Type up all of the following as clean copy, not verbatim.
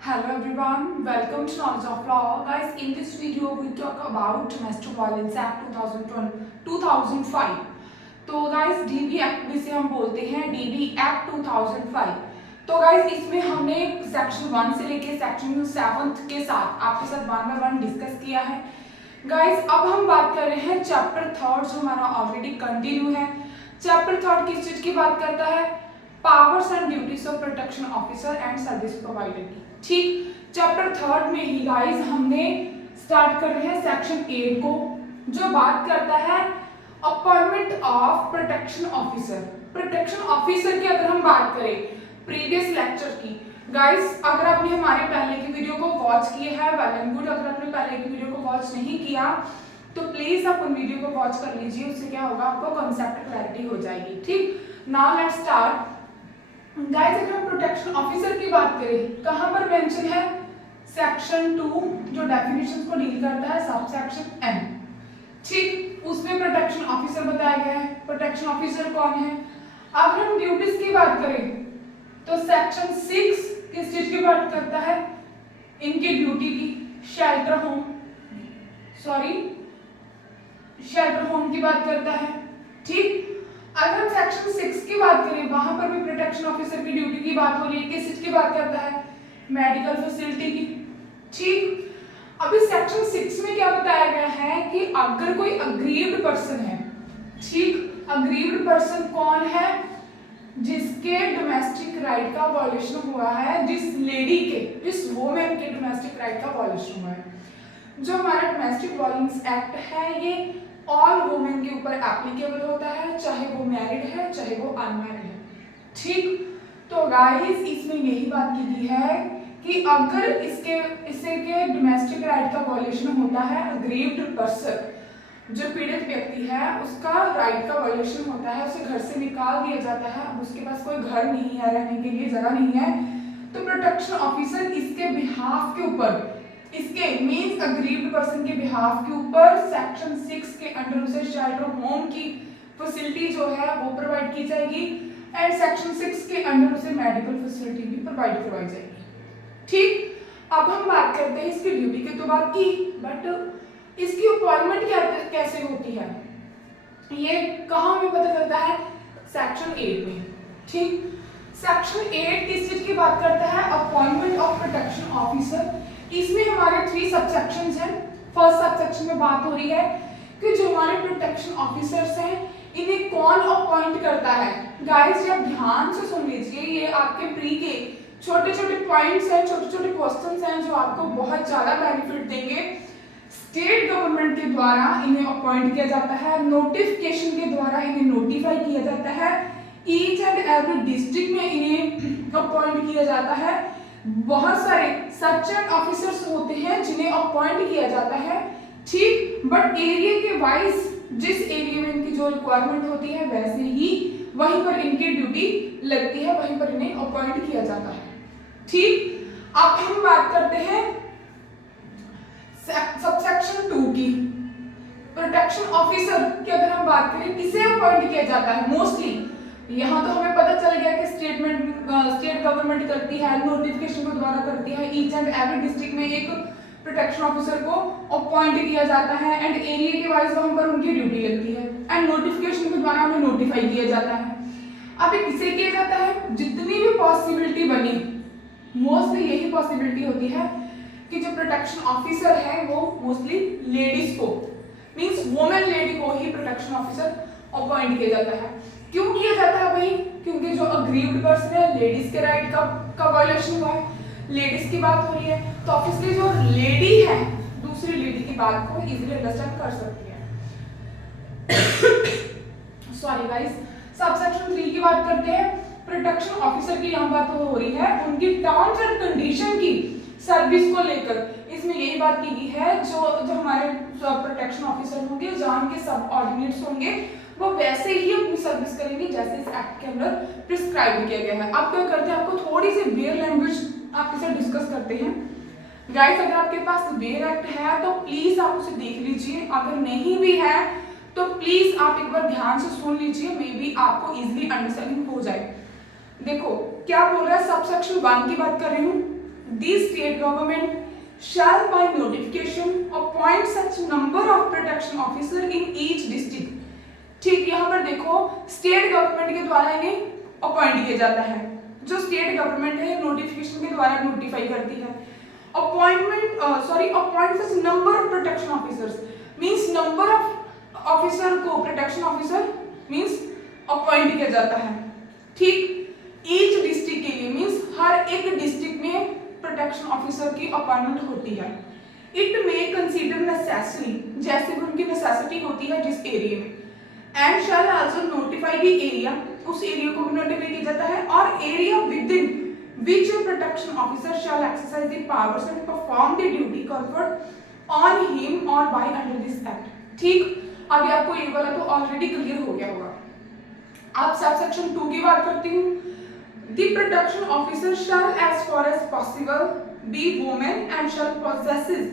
Hello everyone, welcome to Knowledge of Law. Guys, in this video we talk about Domestic Violence Act 2005. तो guys DV Act जिसे हम बोलते हैं DV Act 2005. तो guys इसमें हमने सेक्शन 1 से लेके सेक्शन 7 के साथ आपके साथ वन बाय वन डिस्कस किया है. गाइस अब हम बात कर रहे हैं चैप्टर 3 जो हमारा ऑलरेडी कंटिन्यू है. चैप्टर 3 किस चीज की बात करता है? Powers and duties of protection officer and service provider की. ठीक, चैप्टर 3 में ही गाइस हमने स्टार्ट कर रहे हैं सेक्शन 8 को जो बात करता है appointment of protection officer. Protection officer की अगर हम बात करें प्रीवियस लेक्चर की, गाइस अगर आपने हमारे पहले की वीडियो को वॉच किया है वेल एंड गुड. अगर आपने पहले की वीडियो को वॉच नहीं किया तो प्लीज आप उन वीडियो को वॉच कर लीजिए. उससे क्या होगा, आपको कॉन्सेप्ट क्लैरिटी हो जाएगी. ठीक, नाउ लेट्स स्टार्ट. गाइस अगर हम प्रोटेक्शन ऑफिसर की बात करें, कहां पर मेंशन है? सेक्शन 2 जो डेफिनेशंस को डील करता है, सब सेक्शन एम. ठीक, उसमें प्रोटेक्शन ऑफिसर बताया गया है. प्रोटेक्शन ऑफिसर कौन है? अगर हम ड्यूटीज की बात करें तो सेक्शन 6 किस चीज की बात करता है? इनकी ड्यूटी की शेल्टर होम की बात करता है. ठीक, अगर हम सेक्शन 6 की बात करें वहां पर भी प्रोटेक्शन ऑफिसर की ड्यूटी की बात हो रही है. किस चीज की बात करता है? मेडिकल फैसिलिटी की. ठीक, अभी सेक्शन 6 में क्या बताया गया है कि अगर कोई अग्रीव्ड पर्सन है, ठीक, अग्रीव्ड पर्सन कौन है? जिसके डोमेस्टिक राइट का वॉल्यूशन हुआ है, जिस वुमेन के डोमेस्टिक राइट का वॉल्यूशन हुआ है. जो हमारा डोमेस्टिक वायलेंस एक्ट है ये ऑल वुमेन के ऊपर एप्लीकेबल होता है, चाहे वो मैरिड है चाहे वो अनमैरिड है. ठीक, तो गाइस इसमें यही बात की गई है कि अगर इससे के डोमेस्टिक राइट का वॉल्यूशन होता है, अग्रीव्ड पर्सन जो पीड़ित व्यक्ति है उसका राइट का वॉल्यूशन होता है, उसे घर से निकाल दिया जाता है, अब उसके पास कोई घर नहीं है, रहने के लिए जगह नहीं है, तो प्रोटेक्शन ऑफिसर इसके बिहाफ के ऊपर, इसके मींस अग्रीव्ड पर्सन के बिहाफ के ऊपर सेक्शन 6 के अंडर उसे शेल्टर होम की फैसिलिटी जो है वो प्रोवाइड की जाएगी एंड सेक्शन 6 के अंडर उसे मेडिकल फैसिलिटी भी प्रोवाइड करवाई जाएगी. ठीक, अब हम बात करते हैं इसकी ड्यूटी की. तो बात की, बट इसकी अपॉइंटमेंट कैसे होती है ये कहां हमें पता चलता है? सेक्शन 8 में. ठीक, सेक्शन 8 किस चीज की बात करता है? Appointment of protection officer. इसमें हमारे 3 सबसेक्शंस हैं. फर्स्ट सबसेक्शन में बात हो रही है कि जो हमारे प्रोटेक्शन ऑफिसर्स हैं इन्हें कौन अपॉइंट करता है. गाइस आप ध्यान से सुन लीजिए, ये आपके प्री के छोटे छोटे पॉइंट्स हैं, छोटे छोटे क्वेश्चंस हैं जो आपको बहुत ज्यादा बेनिफिट देंगे. स्टेट गवर्नमेंट के द्वारा इन्हें अपॉइंट किया जाता है, नोटिफिकेशन के द्वारा इन्हें नोटिफाई किया जाता है, ईच एंड एवरी डिस्ट्रिक्ट में इन्हें अपॉइंट किया जाता है. बहुत सारे सब्जेक्ट ऑफिसर्स होते हैं जिन्हें अपॉइंट किया जाता है. ठीक, बट एरिया के वाइज जिस एरिया में इनकी जो रिक्वायरमेंट होती है वैसे ही वहीं पर इनकी ड्यूटी लगती है, वहीं पर इन्हें अपॉइंट किया जाता है. ठीक, अब हम बात करते हैं सबसेक्शन 2 की. प्रोटेक्शन ऑफिसर की अगर हम बात करें किसे अपॉइंट किया जाता है? मोस्टली यहाँ तो हमें पता चल गया कि स्टेट गवर्नमेंट करती है, नोटिफिकेशन के द्वारा करती है, ईच एंड एवरी डिस्ट्रिक्ट में एक प्रोटेक्शन ऑफिसर को अपॉइंट किया जाता है एंड एरिया के वाइज वहां पर उनकी ड्यूटी लगती है एंड नोटिफिकेशन के द्वारा उन्हें नोटिफाई किया जाता है. अब ये किसे किया जाता है? जितनी भी पॉसिबिलिटी बनी, मोस्टली यही पॉसिबिलिटी होती है कि जो प्रोटेक्शन ऑफिसर है वो मोस्टली लेडीज को, मींस वुमेन लेडी को ही प्रोटेक्शन ऑफिसर अपॉइंट किया जाता है. क्यों किया जाता है भाई? क्योंकि जो अग्रीव्ड पर्सन है, लेडीज के राइट का वायलेशन हुआ है, लेडीज की बात हो रही है, तो ऑब्वियसली जो लेडी है दूसरी लेडी की बात को इजीली अंडरस्टैंड कर सकती है. सॉरी गाइस, सबसेक्शन 3 की बात करते हैं. प्रोटेक्शन ऑफिसर की यहाँ बात हो रही है उनकी टर्म्स एंड कंडीशन की सर्विस को लेकर. इसमें यही बात की गई है जो हमारे प्रोटेक्शन ऑफिसर होंगे, जहाँ के सब ऑर्डिनेट्स होंगे, वो वैसे ही अपनी सर्विस करेंगे जैसे इस एक्ट के अंदर प्रिस्क्राइब किया गया है. अब क्या करते हैं, आपको थोड़ी सी बेयर लैंग्वेज आपके साथ डिस्कस करते हैं. गाइस अगर आपके पास बेयर एक्ट है तो प्लीज आप उसे देख लीजिए, अगर नहीं भी है तो प्लीज आप एक बार ध्यान से सुन लीजिए, मे बी आपको इजीली अंडरस्टैंडिंग हो जाए. देखो क्या बोल रहा है, सबसेक्शन 1 की बात कर रही हूँ. the state government shall by notification appoint such number of protection officer in each district। ठीक, यहाँ पर देखो स्टेट गवर्नमेंट के द्वारा इन्हें अपॉइंट किया जाता है। जो स्टेट गवर्नमेंट है नोटिफिकेशन के द्वारा नोटिफाई करती है। Appoint such number of protection officers means number of officer को प्रोटेक्शन ऑफिसर मींस अपॉइंट किया जाता है। ठीक, ईच डिस्ट्रिक्ट के लिए मींस हर एक डिस्ट्रिक्ट में प्रोटेक्शन ऑफिसर की अपॉइंटमेंट होती है। इट मे कंसीडर नेसेसरी जैसे भी उनकी नेसेसिटी होती है जिस एरिया में, and shall also notify the area उस एरिया को भी नोटिफाई किया जाता है, और area with in which a protection officer shall exercise the powers and perform the duty conferred on him or by under this act। ठीक, अभी आपको ये वाला तो ऑलरेडी क्लियर हो गया होगा। अब सब सेक्शन 2 की बात करती हूँ। The protection officer shall as far as possible be woman and shall possesses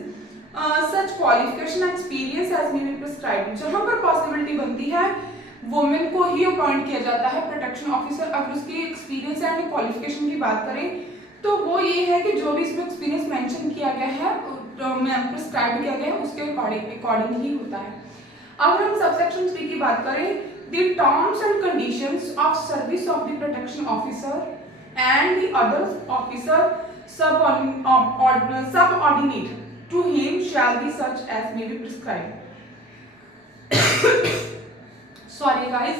such qualification and experience as may be prescribed। जहाँ पर पॉसिबिलिटी बनती है वुमेन को ही अपॉइंट किया जाता है प्रोटेक्शन ऑफिसर। अगर उसकी एक्सपीरियंस एंड क्वालिफिकेशन की बात करें तो वो ये है कि जो भी इसमें एक्सपीरियंस मेंशन किया गया है प्रिस्क्राइब किया गया है उसके अकॉर्डिंग ही होता है। अगर हम सबसेक्शन 3 की बात करें, the terms and conditions of service of the protection officer and the other officer subordinate to him shall be such as may be prescribed. Sorry guys,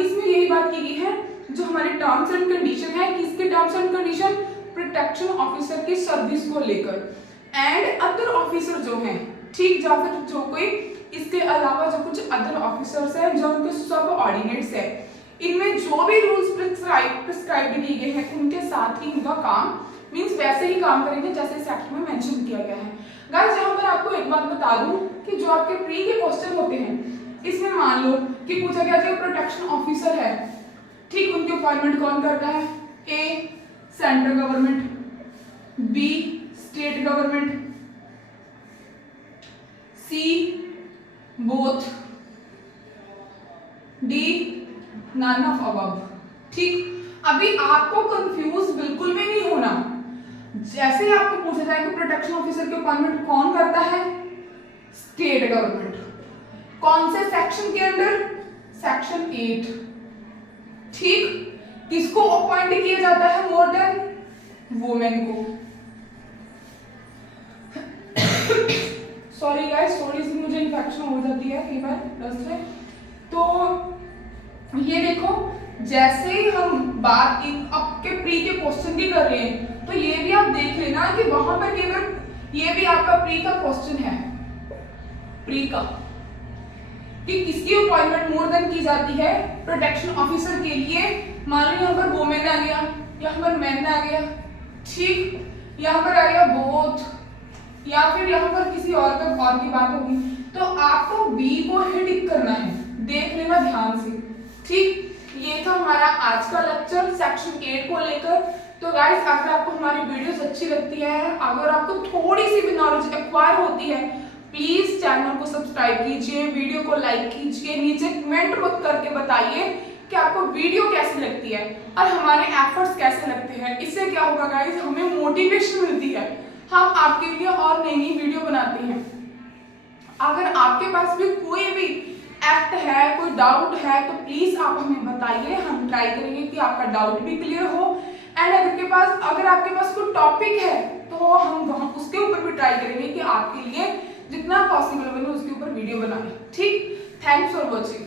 इसमें यही बात की गई है जो हमारे टर्म्स एंड कंडीशन है, किसके terms and condition, protection officer की सर्विस को लेकर, एंड अदर ऑफिसर जो हैं, ठीक, या फिर जो कोई इसके अलावा जो कुछ अदर ऑफिसर्स हैं जो उनके सब ऑर्डिनेट्स है, इनमें जो भी रूल्स प्रिस्क्राइब किए गए हैं उनके साथ ही इनका काम मींस वैसे ही काम करेंगे जैसे सेक्शन में मेंशन किया गया है। गाइस, यहाँ पर आपको एक बात बता दूं कि जो आपके प्री के क्वेश्चन होते हैं इसमें मान लो कि पूछा गया जो प्रोटेक्शन ऑफिसर है, ठीक, उनकी अपॉइंटमेंट कौन करता है, A central government, B state government, C both, D none of above. ठीक, अभी आपको कंफ्यूज बिल्कुल भी नहीं होना। जैसे ही आपको पूछा जाए कि प्रोटेक्शन ऑफिसर की अपॉइंटमेंट कौन करता है, स्टेट गवर्नमेंट। कौन से सेक्शन के अंडर, सेक्शन 8। ठीक, किसको अपॉइंट किया जाता है मोर देन वुमेन को। सॉरी गाइस, थोड़ी सी मुझे इन्फेक्शन हो जाती है कई बार दस्त है। तो ये देखो, जैसे ही हम बात आपके प्री के क्वेश्चन की कर रहे हैं तो ये भी आप देख लेना कि वहां पर केवल ये भी आपका प्री का क्वेश्चन है, प्री का, कि किसकी अपॉइंटमेंट मोर देन की जाती है प्रोटेक्शन ऑफिसर के लिए। मान लो यहाँ पर वुमेन आ गया, यहाँ पर मैन आ गया, ठीक, यहाँ पर आ गया बोथ, या फिर यहाँ पर किसी और की बात होगी, तो आपको बी को ही टिक करना है, देख लेना ध्यान से। ठीक, ये था हमारा आज का लेक्चर सेक्शन 8 को लेकर। तो गाइस, अगर आपको हमारी वीडियोस अच्छी लगती है, अगर आपको थोड़ी सी भी नॉलेज एक्वायर होती है, प्लीज चैनल को सब्सक्राइब कीजिए, वीडियो को लाइक कीजिए, नीचे कमेंट मत करके बताइए कि आपको वीडियो कैसी लगती है और हमारे एफर्ट्स कैसे लगते हैं। इससे क्या होगा गाइस, हमें मोटिवेशन मिलती है, हम आपके लिए और नई नई वीडियो बनाते हैं। अगर आपके पास भी कोई भी एक्ट है, कोई डाउट है, तो प्लीज आप हमें बताइए, हम ट्राई करेंगे कि आपका डाउट भी क्लियर हो। एंड अगर आपके पास कोई टॉपिक है तो हम वहां उसके ऊपर भी ट्राई करेंगे कि आपके लिए जितना पॉसिबल बने उसके ऊपर वीडियो बनाएं। ठीक, थैंक्स फॉर वॉचिंग।